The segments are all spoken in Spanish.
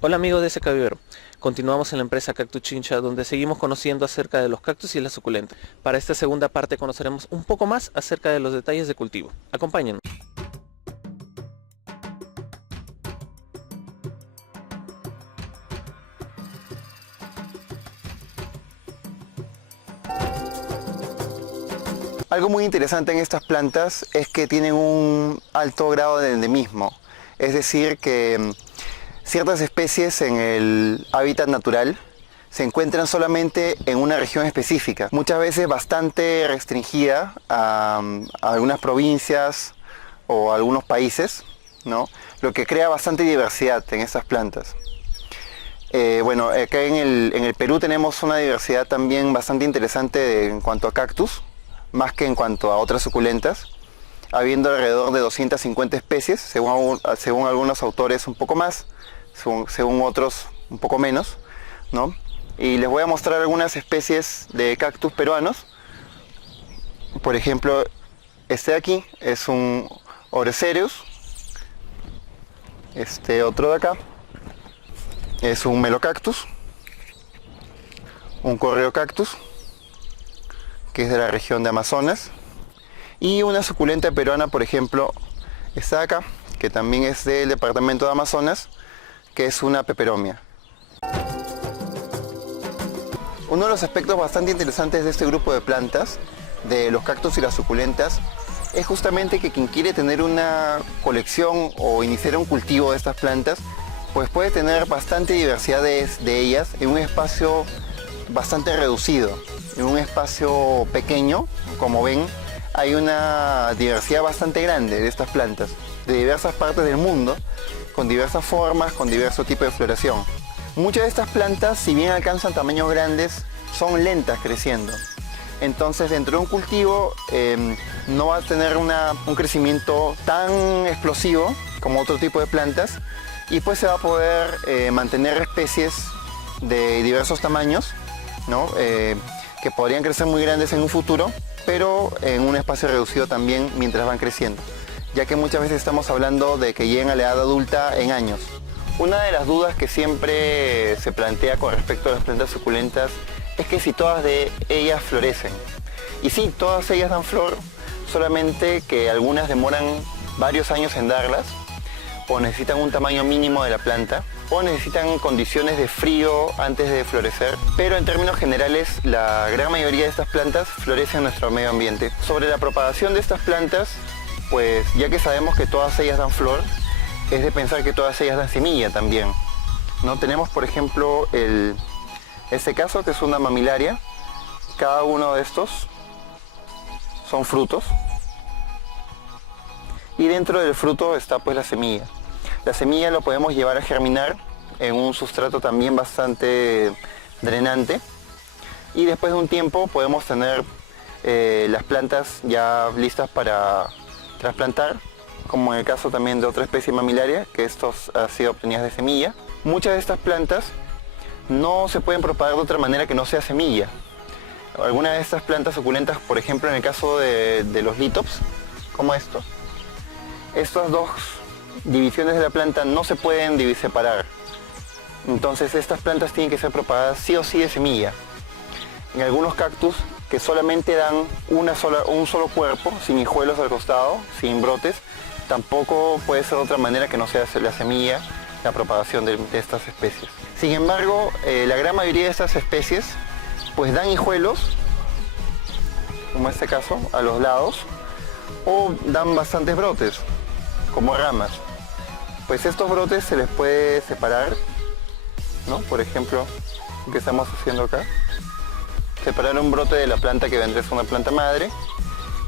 Hola amigos de SK Vivero, continuamos en la empresa Cactus Chincha donde seguimos conociendo acerca de los cactus y las suculentas. Para esta segunda parte conoceremos un poco más acerca de los detalles de cultivo. Acompáñenme. Algo muy interesante en estas plantas es que tienen un alto grado de endemismo, es decir que ciertas especies en el hábitat natural se encuentran solamente en una región específica, muchas veces bastante restringida a algunas provincias o a algunos países, ¿no? Lo que crea bastante diversidad en estas plantas. Bueno, acá en el Perú tenemos una diversidad también bastante interesante en cuanto a cactus, más que en cuanto a otras suculentas, habiendo alrededor de 250 especies, según algunos autores un poco más, según otros un poco menos, ¿no? Y les voy a mostrar algunas especies de cactus peruanos. Por ejemplo, este de aquí es un Orecereus, este otro de acá es un Melocactus, un Correocactus, que es de la región de Amazonas, y una suculenta peruana, por ejemplo, esta de acá, que también es del departamento de Amazonas, que es una Peperomia. Uno de los aspectos bastante interesantes de este grupo de plantas, de los cactus y las suculentas, es justamente que quien quiere tener una colección o iniciar un cultivo de estas plantas, pues puede tener bastante diversidad de ellas en un espacio bastante reducido. En un espacio pequeño, como ven, hay una diversidad bastante grande de estas plantas, de diversas partes del mundo, con diversas formas, con diversos tipos de floración. Muchas de estas plantas, si bien alcanzan tamaños grandes, son lentas creciendo. Entonces, dentro de un cultivo no va a tener un crecimiento tan explosivo como otro tipo de plantas, y pues se va a poder mantener especies de diversos tamaños, ¿no? Que podrían crecer muy grandes en un futuro, pero en un espacio reducido también mientras van creciendo, ya que muchas veces estamos hablando de que lleguen a la edad adulta en años. Una de las dudas que siempre se plantea con respecto a las plantas suculentas es que si todas de ellas florecen. Y sí, todas ellas dan flor, solamente que algunas demoran varios años en darlas, o necesitan un tamaño mínimo de la planta, o necesitan condiciones de frío antes de florecer, pero en términos generales la gran mayoría de estas plantas florecen en nuestro medio ambiente. Sobre la propagación de estas plantas, pues ya que sabemos que todas ellas dan flor, es de pensar que todas ellas dan semilla también, ¿no? Tenemos por ejemplo este caso, que es una mamilaria. Cada uno de estos son frutos, y dentro del fruto está pues la semilla. La semilla lo podemos llevar a germinar en un sustrato también bastante drenante, y después de un tiempo podemos tener las plantas ya listas para trasplantar, como en el caso también de otra especie mamilaria, que estos han sido obtenidas de semilla. Muchas de estas plantas no se pueden propagar de otra manera que no sea semilla. Algunas de estas plantas suculentas, por ejemplo en el caso de los litops, como esto, estas dos divisiones de la planta no se pueden separar. Entonces estas plantas tienen que ser propagadas sí o sí de semilla. En algunos cactus que solamente dan un solo cuerpo, sin hijuelos al costado, sin brotes, tampoco puede ser de otra manera que no sea la semilla, la propagación de estas especies. Sin embargo, la gran mayoría de estas especies pues dan hijuelos, como en este caso, a los lados, o dan bastantes brotes, como ramas. Pues estos brotes se les puede separar, ¿no? Por ejemplo, lo que estamos haciendo acá. Separar un brote de la planta que vendría a ser una planta madre,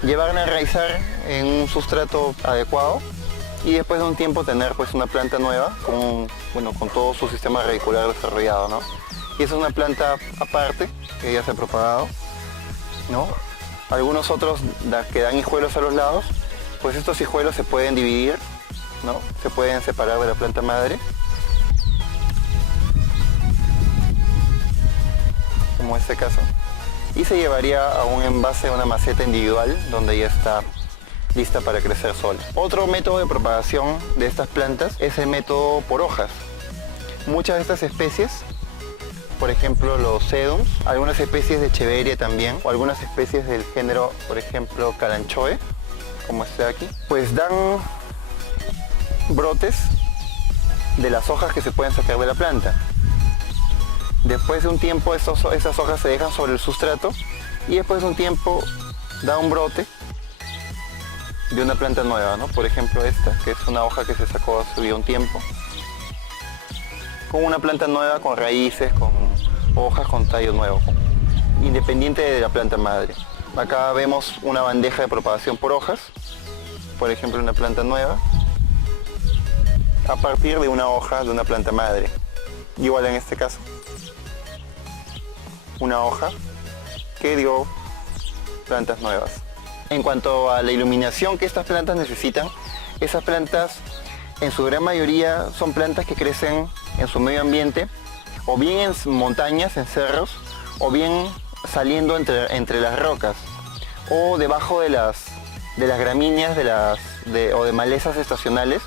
llevarla a enraizar en un sustrato adecuado, y después de un tiempo tener pues una planta nueva con todo su sistema radicular desarrollado, ¿no? Y esa es una planta aparte que ya se ha propagado, ¿no? Algunos otros que dan hijuelos a los lados, pues estos hijuelos se pueden dividir, ¿no? Se pueden separar de la planta madre, como este caso, y se llevaría a un envase, a una maceta individual donde ya está lista para crecer sola. Otro método de propagación de estas plantas es el método por hojas. Muchas de estas especies, por ejemplo los sedums, algunas especies de Echeveria también, o algunas especies del género, por ejemplo, Kalanchoe, como este de aquí, pues dan brotes de las hojas que se pueden sacar de la planta. Después de un tiempo esas hojas se dejan sobre el sustrato y después de un tiempo da un brote de una planta nueva, ¿no? Por ejemplo esta, que es una hoja que se sacó hace un tiempo, con una planta nueva, con raíces, con hojas, con tallo nuevo, independiente de la planta madre. Acá vemos una bandeja de propagación por hojas, por ejemplo una planta nueva, a partir de una hoja de una planta madre. Igual en este caso, una hoja que dio plantas nuevas. En cuanto a la iluminación que estas plantas necesitan, esas plantas en su gran mayoría son plantas que crecen en su medio ambiente, o bien en montañas, en cerros, o bien saliendo entre las rocas, o debajo de las gramíneas o de malezas estacionales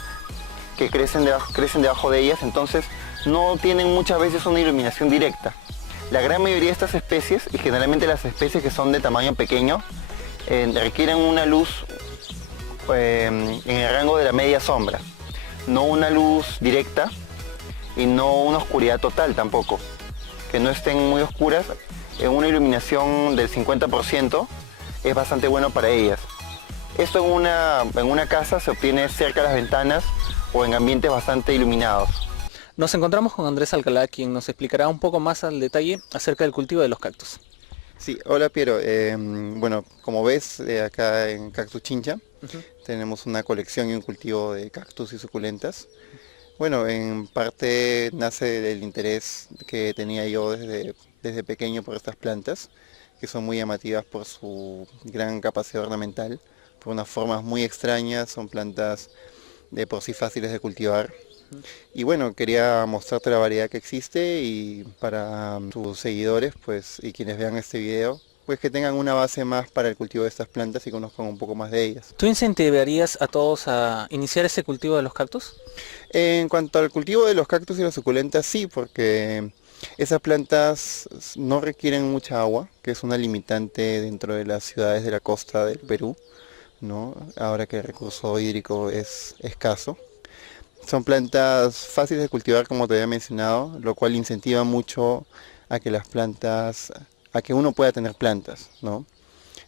que crecen debajo de ellas, entonces no tienen muchas veces una iluminación directa. La gran mayoría de estas especies, y generalmente las especies que son de tamaño pequeño, requieren una luz en el rango de la media sombra, no una luz directa y no una oscuridad total tampoco, que no estén muy oscuras. En una iluminación del 50% es bastante bueno para ellas. Esto en una casa se obtiene cerca de las ventanas o en ambientes bastante iluminados. Nos encontramos con Andrés Alcalá, quien nos explicará un poco más al detalle acerca del cultivo de los cactus. Sí, hola Piero. Bueno, como ves, acá en Cactus Chincha tenemos una colección y un cultivo de cactus y suculentas. Bueno, en parte nace del interés que tenía yo desde pequeño por estas plantas, que son muy llamativas por su gran capacidad ornamental, por unas formas muy extrañas, son plantas de por sí fáciles de cultivar. Y bueno, quería mostrarte la variedad que existe y para tus seguidores, pues, y quienes vean este video, pues que tengan una base más para el cultivo de estas plantas y conozcan un poco más de ellas. ¿Tú incentivarías a todos a iniciar ese cultivo de los cactus? En cuanto al cultivo de los cactus y las suculentas, sí, porque esas plantas no requieren mucha agua, que es una limitante dentro de las ciudades de la costa del Perú, ¿no? Ahora que el recurso hídrico es escaso. Son plantas fáciles de cultivar, como te había mencionado, lo cual incentiva mucho a que a que uno pueda tener plantas, ¿no?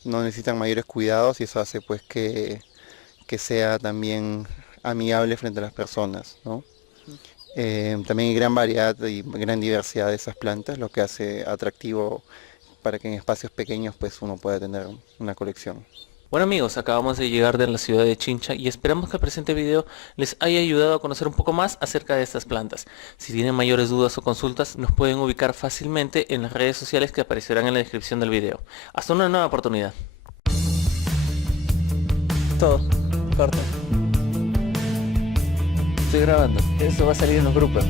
No necesitan mayores cuidados y eso hace pues que sea también amigable frente a las personas, ¿no? También hay gran variedad y gran diversidad de esas plantas, lo que hace atractivo para que en espacios pequeños pues uno pueda tener una colección. Bueno amigos, acabamos de llegar de la ciudad de Chincha y esperamos que el presente video les haya ayudado a conocer un poco más acerca de estas plantas. Si tienen mayores dudas o consultas, nos pueden ubicar fácilmente en las redes sociales que aparecerán en la descripción del video. Hasta una nueva oportunidad. Todo, corta. Estoy grabando, esto va a salir en los grupos.